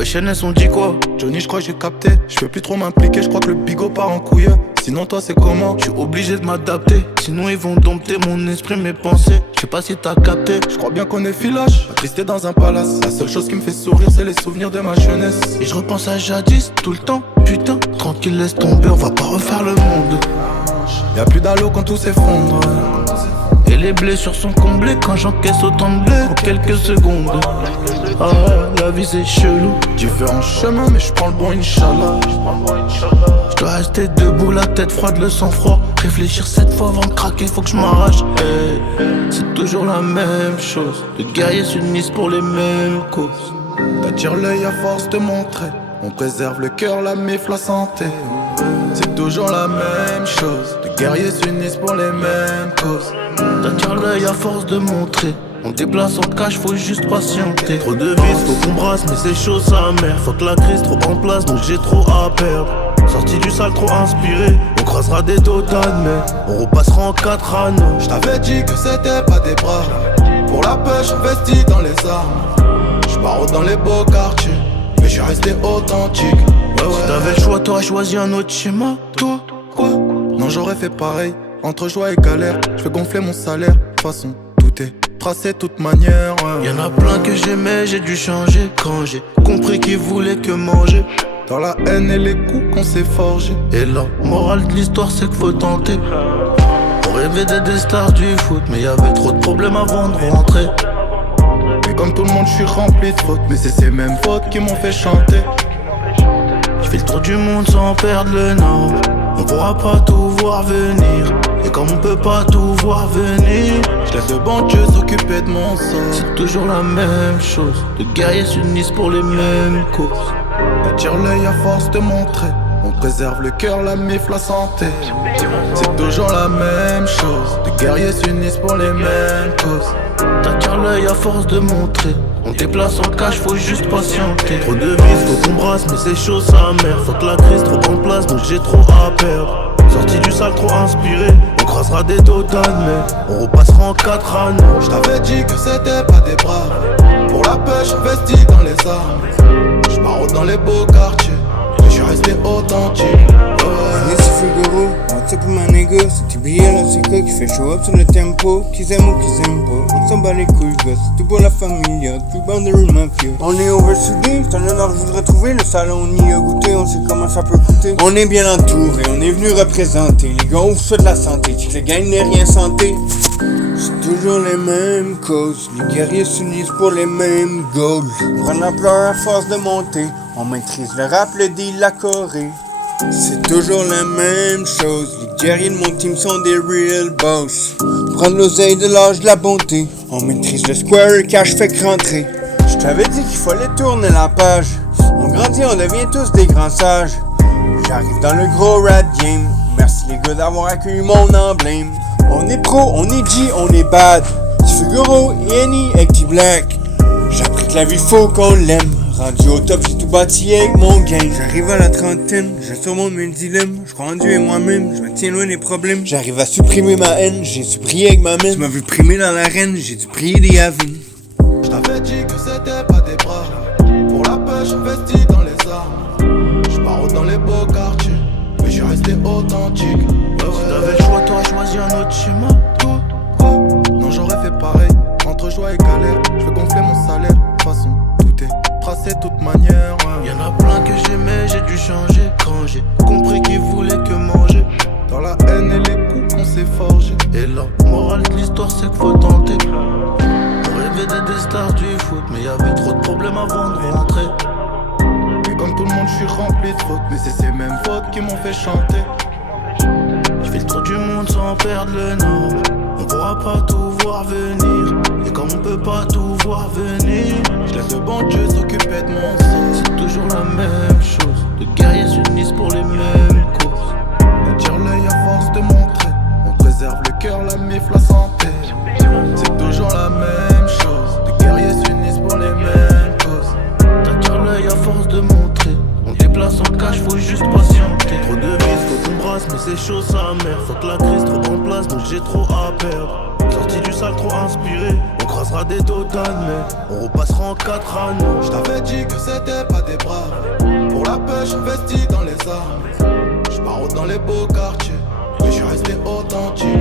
Wesh, NS, on dit quoi? Johnny, je crois que j'ai capté. Je peux plus trop m'impliquer, je crois que le bigot part en couille. Sinon, toi, c'est comment? Je suis obligé de m'adapter, sinon ils vont dompter mon esprit, mes pensées. Je sais pas si t'as capté. Je crois bien qu'on est filache, attristé dans un palace. La seule chose qui me fait sourire, c'est les souvenirs de ma jeunesse. Et je repense à jadis, tout le temps. Putain, tranquille, laisse tomber, on va pas refaire le monde. Y'a plus d'allô quand tout s'effondre. Et les blessures sont comblées quand j'encaisse autant de blé en quelques secondes. Ah, la vie c'est chelou. Différents chemins, mais je prends le bon, Inch'Allah. Je dois rester debout, la tête froide, le sang froid. Réfléchir 7 fois avant de craquer, faut que je m'arrache. Hey, c'est toujours la même chose. Les guerriers s'unissent pour les mêmes causes. T'attires l'œil à force de montrer. On préserve le cœur, la mif, la santé. C'est toujours la même chose. Les guerriers s'unissent pour les mêmes causes. T'attires l'œil à force de montrer. On déplace en cash, faut juste patienter. Trop de vis, faut qu'on brasse, mais c'est chaud sa mère. Faut que la crise trop en place, donc j'ai trop à perdre. Sorti du sale, trop inspiré. On croisera des totanes, mais on repassera en 4 anneaux. J't'avais dit que c'était pas des bras. Pour la pêche, investi dans les armes. J'barre dans les beaux quartiers, mais j'suis resté authentique. Ouais. Si t'avais le choix, t'aurais choisi un autre schéma. Toi, quoi? Non, j'aurais fait pareil. Entre joie et galère, j'fais gonfler mon salaire. De toute façon, tout est tracé de toute manière. Y'en a plein que j'aimais, j'ai dû changer. Quand j'ai compris qu'ils voulaient que manger. Dans la haine et les coups qu'on s'est forgés. Et la morale de l'histoire, c'est qu'il faut tenter. On rêvait d'être des stars du foot, mais y'avait trop de problèmes avant de rentrer. Et comme tout le monde, je suis rempli de fautes. Mais c'est ces mêmes fautes qui m'ont fait chanter. Je fais le tour du monde sans perdre le nord. On pourra pas tout voir venir. Et comme on peut pas tout voir venir, je laisse le bon Dieu s'occuper de mon sort. C'est toujours la même chose. Les guerriers s'unissent pour les mêmes causes. T'attires l'œil à force de montrer. On préserve le cœur, la mif, la santé. C'est toujours la même chose. Les guerriers s'unissent pour les mêmes causes. T'attires l'œil à force de montrer. On déplace en cash, faut juste patienter. Trop de vis, faut qu'on brasse, mais c'est chaud sa mère. Faut que la crise trop en place, donc j'ai trop à perdre. Sorti du sale, trop inspiré. On croisera des totanes, mais on repassera en 4 anneaux. J't'avais dit que c'était pas des braves. Pour la pêche, investi dans les armes. J'barre dans les beaux quartiers, mais j'suis resté authentique. C'est Figaro, what's up my nigga? C'est TBL, c'est quoi qui fait show up sur le tempo? Qu'ils aiment ou qu'ils aiment pas, on s'en bat les couilles, gosse. Tout pour la famille, y'a tout boundary mafia. On est oversoudé, c'est un honneur de vous retrouver. Le salon, on y a goûté, on sait comment ça peut coûter. On est bien entouré, on est venu représenter. Les gars, on vous souhaite la santé, que les gagne n'est rien santé. C'est toujours les mêmes causes, les guerriers s'unissent pour les mêmes goals. On prend l'ampleur à force de monter, on maîtrise le rap, le deal, la Corée. C'est toujours la même chose, les guerriers de mon team sont des real boss. Prendre l'oseille de l'âge de la bonté, on maîtrise le square, le cash fait que rentrer. Je t'avais dit qu'il fallait tourner la page, on grandit, on devient tous des grands sages. J'arrive dans le gros rat game, merci les gars d'avoir accueilli mon emblème. On est pro, on est G, on est bad. Figaro, Annie, avec T-Black. J'ai appris que la vie faut qu'on l'aime. Rendu au top, j'ai tout bâti avec mon gang. J'arrive à la trentaine, je surmonte mes dilemmes. Je crois en Dieu et moi-même, je me tiens loin des problèmes. J'arrive à supprimer ma haine, j'ai dû prier avec ma main. Tu m'as vu primer dans l'arène, j'ai dû prier des avines. J't'avais dit que c'était pas des braves. Pour la pêche, investi dans les armes. J'barre dans les beaux quartiers, mais j'suis resté authentique. Si t'avais le choix, t'aurais choisi un autre schéma. Toi, quoi? Non, j'aurais fait pareil. Entre joie et galère, j'fais gonfler mon salaire. De toute façon, tout est tracé de toute manière. Y'en a plein que j'aimais, j'ai dû changer. Quand j'ai compris qu'ils voulaient que manger. Dans la haine et les coups qu'on s'est forgés. Et la morale de l'histoire, c'est qu'il faut tenter. On rêvait d'être des stars du foot, mais y'avait trop de problèmes avant de rentrer. Et comme tout le monde, je suis rempli de fautes. Mais c'est ces mêmes fautes qui m'ont fait chanter. Je fais le tour du monde sans perdre le nord. On pourra pas tout voir venir. Et comme on peut pas tout voir venir, je laisse le bon Dieu s'occuper de mon sang. C'est toujours la même chose. Les guerriers s'unissent pour les mêmes causes. T'attires l'œil à force de montrer. On préserve le cœur, la mif, la santé. C'est toujours la même chose. Les guerriers s'unissent pour les mêmes causes. T'attires l'œil à force de montrer. On déplace en cash, faut juste patienter. Trop de vis, faut qu'on brasse, mais c'est chaud sa mère. Faut que la crise trop en place, donc j'ai trop à perdre. Sorti du sale, trop inspiré. On croise sera des totanes, mais on repassera en 4 anneaux. J't'avais dit que c'était pas des braves. Pour la pêche, investi dans les armes. J'pars dans les beaux quartiers, mais j'suis resté authentique.